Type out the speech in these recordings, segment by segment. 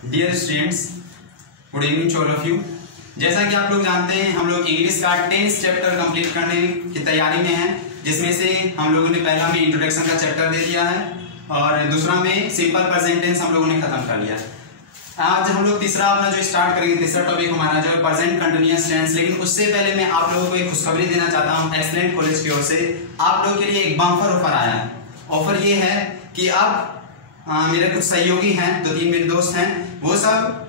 Dear students, good evening to all of you. जैसा कि आप लोग जानते हैं, हम लोग इंग्लिश का 10th चैप्टर कंप्लीट करने की तैयारी में हैं, जिसमें से हम लोगों ने पहला में इंट्रोडक्शन का चैप्टर दे दिया है और दूसरा में सिंपल प्रेजेंट टेंस हम लोगों ने खत्म कर लिया। आज हम लोग तीसरा अपना जो स्टार्ट करेंगे, तीसरा टॉपिक हमारा जो है प्रेजेंट कंटिन्यूअस टेंस। लेकिन उससे पहले मैं आप लोगों को एक खुशखबरी देना चाहता हूँ। एक्सीलेंट कॉलेज की ओर से आप लोगों के लिए एक बम्पर ऑफर आया है। ऑफर ये है कि अब मेरे कुछ सहयोगी हैं, 2-3 मेरे दोस्त हैं, वो सब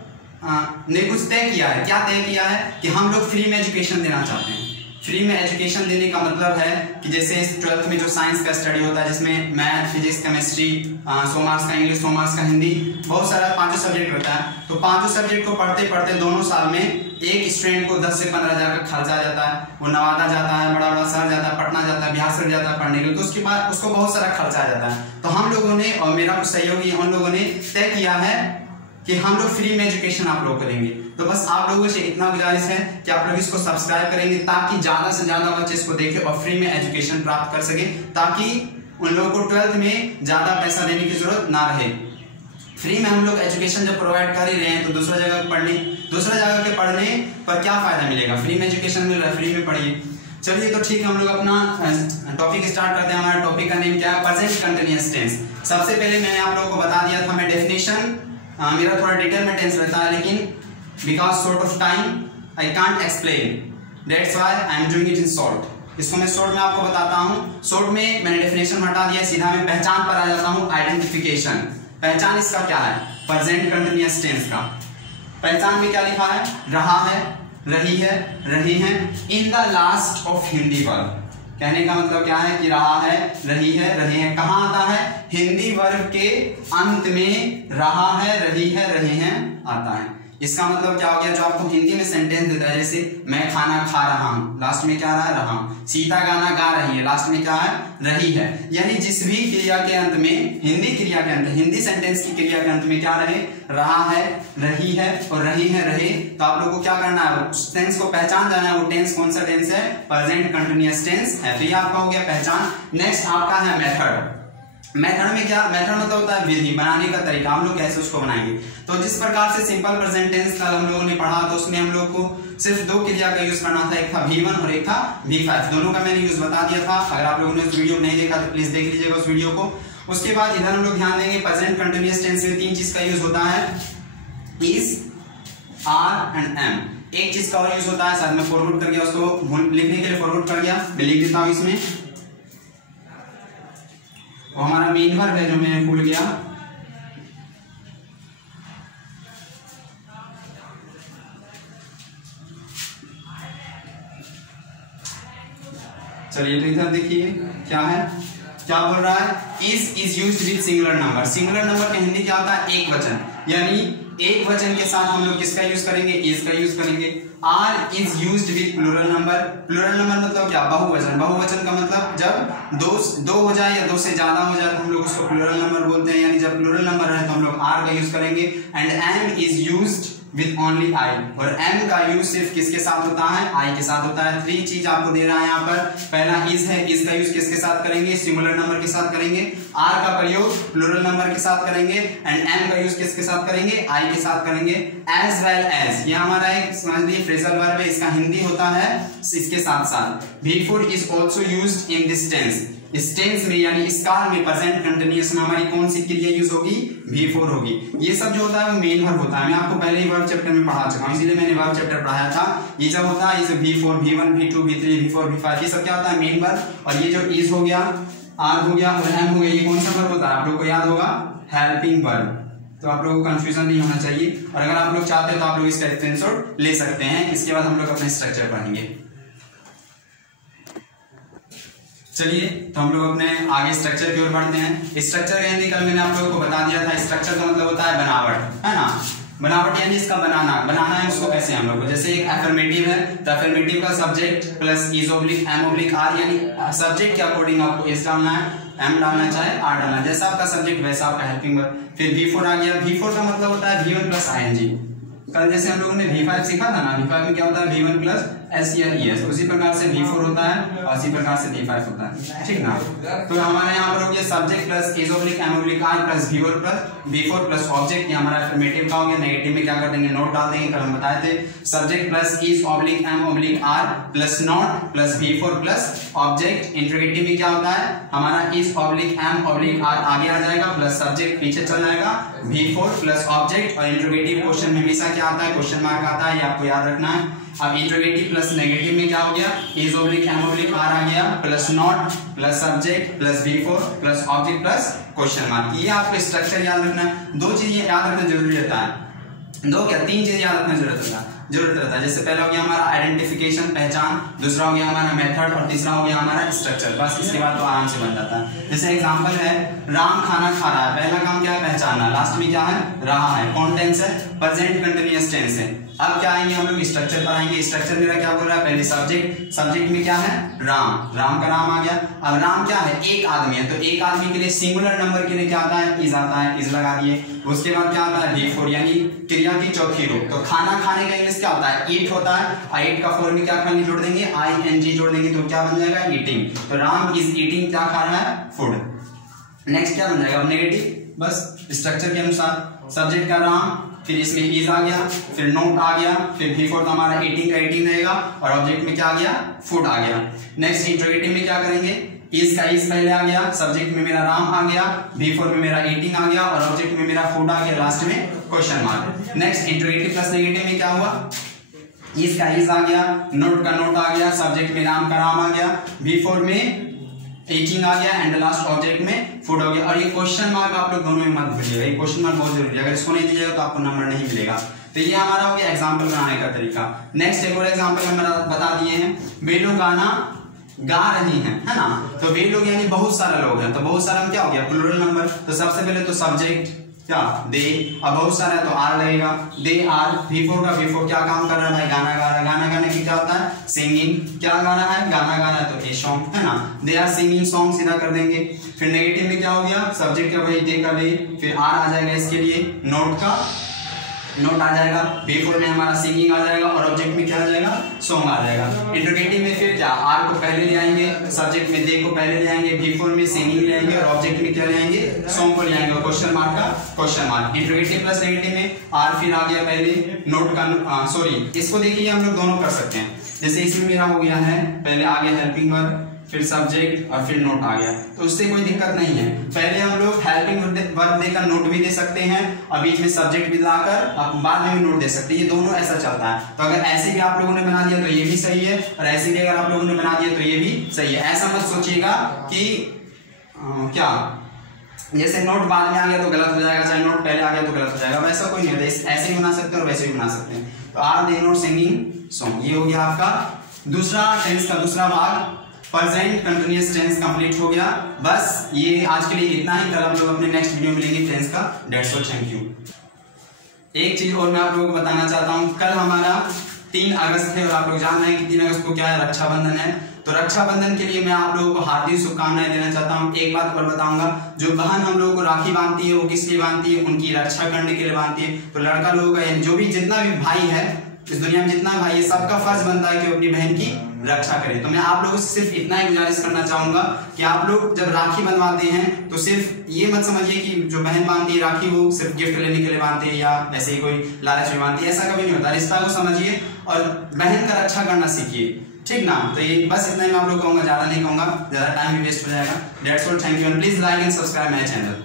ने कुछ तय किया है। क्या तय किया है कि हम लोग फ्री में एजुकेशन देना चाहते हैं। फ्री में एजुकेशन देने का मतलब है कि जैसे 12th में जो साइंस का स्टडी होता है, जिसमें मैथ, फिजिक्स, केमिस्ट्री, 100 मार्क्स का इंग्लिश, 100 मार्क्स का हिंदी, बहुत सारा 5 सब्जेक्ट रहता है। तो 5 सब्जेक्ट को पढ़ते पढ़ते दोनों साल में एक स्टूडेंट को 10 से 15 हज़ार का खर्चा आ जाता है। वो नवादा जाता है, बड़ा बड़ा शहर जाता है, पटना जाता है, बिहार से जाता है पढ़ने के लिए, तो उसके बाद उसको बहुत सारा खर्चा आ जाता है। तो हम लोगों ने और मेरा कुछ सहयोगी हम लोगों ने तय किया है कि हम लोग फ्री में एजुकेशन आप लोग करेंगे। तो बस आप लोगों से इतना गुजारिश है कि आप लोग इसको सब्सक्राइब करेंगे ताकि ज्यादा से ज्यादा बच्चे इसको देखें और फ्री में एजुकेशन प्राप्त कर सके, ताकि उन लोगों को 12th में ज्यादा पैसा देने की जरूरत ना रहे। फ्री में हम लोग एजुकेशन जब प्रोवाइड कर ही रहे हैं, तो दूसरा जगह के पढ़ने पर क्या फायदा मिलेगा। फ्री में एजुकेशन मिल रहा है, फ्री में पढ़िए। चलिए तो ठीक है, हम लोग अपना टॉपिक स्टार्ट करते हैं। हमारा टॉपिक का नेम क्या है? Present continuous tense. सबसे पहले मैंने आप लोगों को बता दिया था, मैं डेफिनेशन मेरा थोड़ा डिटेल में टेंस रहता है, लेकिन because short of time I can't explain, that's why I am doing it in short. इसको मैं शॉर्ट में आपको बताता हूँ। शॉर्ट में मैंने डेफिनेशन हटा दिया, सीधा मैं पहचान पर आ जाता हूँ। आइडेंटिफिकेशन, पहचान इसका क्या है? प्रेजेंट कंटिन्यूअस टेंस का पहचान में क्या लिखा है? रहा है, रही है, रहे हैं in the last of Hindi verb. कहने का मतलब क्या है कि रहा है, रही है, रहे हैं कहाँ आता है? हिंदी वर्ब के अंत में रहा है, रही है, रहे हैं आता है। इसका मतलब क्या हो गया? जो आपको हिंदी में सेंटेंस देता है, जैसे मैं खाना खा रहा हूं, लास्ट में क्या रहा है? रहा हूं। सीता गाना गा रही है, लास्ट में क्या है? रही है। यानी जिस भी क्रिया के अंत में, हिंदी क्रिया के अंत, हिंदी सेंटेंस की क्रिया के अंत में क्या रहे? रहा है, रही है और रही है, रहे। तो आप लोगों को क्या करना है? उस टेंस को पहचान जाना है। वो टेंस कौन सा टेंस है? प्रेजेंट कंटिन्यूअस टेंस है। तो ये आपका हो गया पहचान। नेक्स्ट आपका है मेथड। मेथड में क्या? मेथड मतलब होता है विधि, बनाने का तरीका, हम लोग कैसे उसको बनाएंगे। तो जिस प्रकार से सिंपल प्रेजेंट टेंस कल हम लोगों ने पढ़ा, तो उसमें हम लोग को सिर्फ 2 क्रिया का यूज करना था। एक था V1 और एक था V5। दोनों का मैंने यूज बता दिया था। अगर आप लोगों ने उस वीडियो नहीं देखा तो प्लीज देख लीजिएगा उस वीडियो को। उसके बाद इधर हम लोग ध्यान देंगे, प्रेजेंट कंटिन्यूअस टेंस में 3 चीज का यूज होता है, इज, आर एंड एम। एक चीज का और यूज होता है, शायद मैं फॉरवर्ड कर गया, उसको लिखने के लिए फॉरवर्ड कर गया, मैं लिख देता हूं इसमें। वो हमारा मेन वर्ब है जो मैं भूल गया। चलिए तो इधर देखिए क्या है, क्या बोल रहा है? Is used with singular number. Singular number का हिंदी क्या होता है? एक वचन। यानी एक वचन के साथ हम लोग किसका यूज करेंगे? इज का यूज करेंगे। Are is used with plural number. Plural number मतलब क्या? बहुवचन। बहुवचन का मतलब जब दो हो जाए या 2 से ज्यादा हो जाए तो हम लोग उसको प्लूरल नंबर बोलते हैं। यानी जब प्लूरल नंबर है तो हम लोग आर का यूज करेंगे। And am is used with only I. और एम का यूज सिर्फ किसके साथ होता है? आई के साथ होता है। 3 चीज आपको दे रहा है यहाँ पर। पहला इज है, इज का यूज किसके साथ करेंगे? सिंगुलर नंबर के साथ करेंगे। आर का प्रयोग प्लूरल नंबर के साथ करेंगे। एंड एम का यूज किसके साथ करेंगे? आई के साथ करेंगे। एज वेल एज, ये हमारा एक समझ लीजिए फ्रेजल वर्ब है, इसका हिंदी होता है इसके साथ साथ। V4 is also used in this tense. इस टेंस में यानी इस काल में प्रेजेंट कंटिन्यूअस में हमारी कौन सी क्रिया यूज होगी? V4 होगी। ये सब जो होता है वो मेन वर्ब होता है। मैं आपको पहले ही वर्ब चैप्टर में पढ़ा चुका हूं, इसीलिए मैंने वर्ब चैप्टर पढ़ाया था। ये जब होता है, ये V4, V1, V2, V3, V4, V5, ये सब क्या होता है? Main verb. और ये जो इज हो गया, आर हो गया और एम हो गया, ये कौन सा वर्ब होता है? आप लोग को याद होगा, हेल्पिंग वर्ब। तो आप लोगों को कंफ्यूजन नहीं होना चाहिए। और अगर आप लोग चाहते हैं तो आप लोग इसका स्क्रीनशॉट ले सकते हैं। इसके बाद हम लोग अपने स्ट्रक्चर पढ़ेंगे। चलिए तो हम लोग अपने आगे स्ट्रक्चर की ओर बढ़ते हैं। स्ट्रक्चर यानी कल मैंने आप लोगों को बता दिया था, स्ट्रक्चर का मतलब होता है बनावट, है ना? बनावट यानी इसका बनाना है उसको कैसे हम लोग को। जैसे एक अफर्मेटिव है, तो अफर्मेटिव का subject plus is oblique am oblique are, यानी सब्जेक्ट के अकॉर्डिंग आपको इज डालना है, एम डालना चाहे आर डालना है, जैसा आपका सब्जेक्ट वैसा आपका हेल्पिंग वर्ब। फिर V4 आ गया। V4 का मतलब होता है V1 प्लस ING। कल जैसे हम लोगों ने V5 सीखा था ना, V5 में क्या होता है? V1 प्लस एस या ES, उसी प्रकार से V4 होता है और इसी प्रकार से V5 होता है, ठीक ना। तो हमारे यहाँ पर हो गया subject plus is oblique am oblique are plus V4 plus object, ये हमारा अफर्मेटिव का हो गया। नेगेटिव में क्या कर देंगे, नोट डाल देंगे, कल हम बताए थे। Subject plus is oblique am oblique are plus not plus V4 plus object. Interrogative में क्या होता है, हमारा is oblique am oblique are आगे आ जाएगा प्लस सब्जेक्ट पीछे चल जाएगा, V4 प्लस ऑब्जेक्ट। और इंटरोगेटिव क्वेश्चन में हमेशा क्या आता है, क्वेश्चन मार्क आता है, ये आपको याद रखना है। अब इंटरोगेटिव प्लस नेगेटिव में क्या हो गया, is oblique am oblique are आ गया plus not plus subject plus V4 plus object plus question mark. ये आपको स्ट्रक्चर याद रखना है। दो चीजें याद रखना जरूरी रहता है, दो क्या तीन चीजें याद रखना जरूरत रहता है। जैसे पहला हो गया हमारा आइडेंटिफिकेशन पहचान, दूसरा हो गया हमारा मेथड और तीसरा हो गया हमारा स्ट्रक्चर। बस इसके बाद तो आराम से बन जाता है। जैसे एग्जांपल है, राम खाना खा रहा है, पहला काम क्या है, पहचानना। लास्ट में क्या है, रहा है, कौन टेंस है, प्रेजेंट कंटीन्यूअस टेंस है। अब क्या आएंगे हम लोग, स्ट्रक्चर पर आएंगे। स्ट्रक्चर मेरा क्या बोल रहा है, पहले सब्जेक्ट, सब्जेक्ट में क्या है, राम, राम का नाम आ गया। अब राम क्या है, एक आदमी है, तो एक आदमी के लिए सिंगुलर नंबर के लिए क्या आता है, इज आता है, इज लगा दिए। उसके बाद क्या आता है, V4 यानी क्रिया की चौथी रूप। तो खाना खाने का इंग्लिश क्या होता है, ईट होता है। ईट का फॉर्म में क्या खाली जोड़ देंगे, ING जोड़ देंगे, तो क्या बन जाएगा, ईटिंग। तो राम इज ईटिंग, क्या खा रहा है, फूड। नेक्स्ट क्या बन जाएगा, नेगेटिव, बस स्ट्रक्चर के अनुसार सब्जेक्ट का राम, फिर इसमें इज आ गया, फिर नोट आ गया, फिर V4 का हमारा ईटिंग का ईटिंग रहेगा और ऑब्जेक्ट में क्या आ गया, फूड आ गया। नेक्स्ट इंटरोगेटिव में क्या करेंगे, इज का इज पहले आ गया, सब्जेक्ट में मेरा राम आ गया, V4 में मेरा ईटिंग आ गया और ऑब्जेक्ट में मेरा फूड आ गया, लास्ट में question mark. Next interrogative plus negative में क्या हुआ, इज का इज आ गया, नोट का नोट आ गया, सब्जेक्ट में राम का राम आ गया, V4 में ईटिंग आ गया एंड लास्ट ऑब्जेक्ट में फूड हो गया। और ये क्वेश्चन मार्क आप लोग दोनों में मत भूलिएगा, ये क्वेश्चन मार्क बहुत जरूरी है। अगर इसको नहीं दीजिएगा तो आपको नंबर नहीं मिलेगा। तो ये हमारा हो गया एग्जांपल बनाने का तरीका। नेक्स्ट एक और एग्जांपल हम बता दिए हैं, वे लोग गाना गा रही हैं, है ना। तो वे लोग यानी बहुत सारे लोग हैं, तो बहुत सारा में क्या हो गया, प्लूरल नंबर। तो सबसे पहले तो सब्जेक्ट क्या, दे, अब बहुत सारा है तो आर लगेगा, दे आर। V4 का V4 क्या काम कर रहा है भाई, गाना गा रहा है। गाना गाने की क्या होता है, सिंगिंग। क्या गाना है, गाना गाना है, तो ए सॉन्ग, है ना। दे आर सिंगिंग सॉन्ग, सीधा कर देंगे। फिर नेगेटिव में क्या हो गया, सब्जेक्ट का वही दे का दे, फिर आर आ जाएगा इसके लिए, नोट का नोट आ जाएगा, V4 में हमारा सिंगिंग आ जाएगा और ऑब्जेक्ट में क्या आ जाएगा, सॉन्ग आ जाएगा। इंटरोगेटिव में फिर क्या, आर को पहले ले आएंगे, सब्जेक्ट में दे को पहले ले आएंगे, V4 में सिंगिंग ले आएंगे और ऑब्जेक्ट में क्या ले आएंगे, सॉन्ग को ले आएंगे और क्वेश्चन मार्क का question mark. Interrogative plus negative में आर फिर आ गया पहले, नोट का सॉरी इसको देखिए हम लोग दोनों कर सकते हैं। जैसे इसमें मेरा हो गया है, पहले आ गया हेल्पिंग वर्ब, फिर सब्जेक्ट और फिर नोट आ गया, तो उससे कोई दिक्कत नहीं है। पहले हम लोग हेल्पिंग वर्ब देकर नोट भी दे सकते हैं और बीच में सब्जेक्ट भी लाकर आप बाद में भी नोट दे सकते हैं, ये दोनों ऐसा चलता है। तो अगर ऐसे भी आप लोगों ने बना दिया तो ये भी सही है और ऐसे भी अगर आप लोगों ने बना दिया तो ये भी सही है। ऐसा मत सोचिएगा कि क्या जैसे नोट बाद में आ गया तो गलत हो जाएगा, चाहे नोट पहले आ गया तो गलत हो जाएगा, वैसा कोई नहीं होता। ऐसे भी बना सकते हैं और वैसे भी बना सकते हैं। तो are they not singing song, ये हो गया आपका दूसरा टेंस का दूसरा भाग, प्रेजेंट कंटीन्यूअस टेंस कंप्लीट हो गया। बस ये आज के लिए इतना ही, कल हम लोग अपने नेक्स्ट वीडियो में लेंगे टेंस का। That's all, thank you. एक चीज और मैं आप लोगों को बताना चाहता हूँ, कल हमारा 3 अगस्त है और आप लोग जान रहे हैं कि 3 अगस्त को क्या है, रक्षाबंधन है। तो रक्षाबंधन के लिए मैं आप लोगों को हार्दिक शुभकामनाएं देना चाहता हूँ। एक बात और बताऊंगा, जो बहन हम लोगों को राखी बांधती है वो किस लिए बांधती है, उनकी रक्षा करने के लिए बांधती है। तो लड़का लोगों का जो भी जितना भी भाई है इस दुनिया में, जितना भाई है, सबका फर्ज बनता है कि अपनी बहन की रक्षा करें। तो मैं आप लोगों से सिर्फ इतना ही गुजारिश करना चाहूंगा कि आप लोग जब राखी बंधवाते हैं तो सिर्फ ये मत समझिए कि जो बहन बांधती है राखी वो सिर्फ गिफ्ट लेने के लिए बांधती है या ऐसे ही कोई लालच में बांधती है, ऐसा कभी नहीं होता। रिश्ता को समझिए और बहन का रक्षा करना सीखिए, ठीक ना। तो ये बस इतना ही मैं आप लोग कहूंगा, ज्यादा नहीं कहूंगा, ज्यादा टाइम भी वेस्ट हो जाएगा। That's all, thank you and please like and subscribe my channel.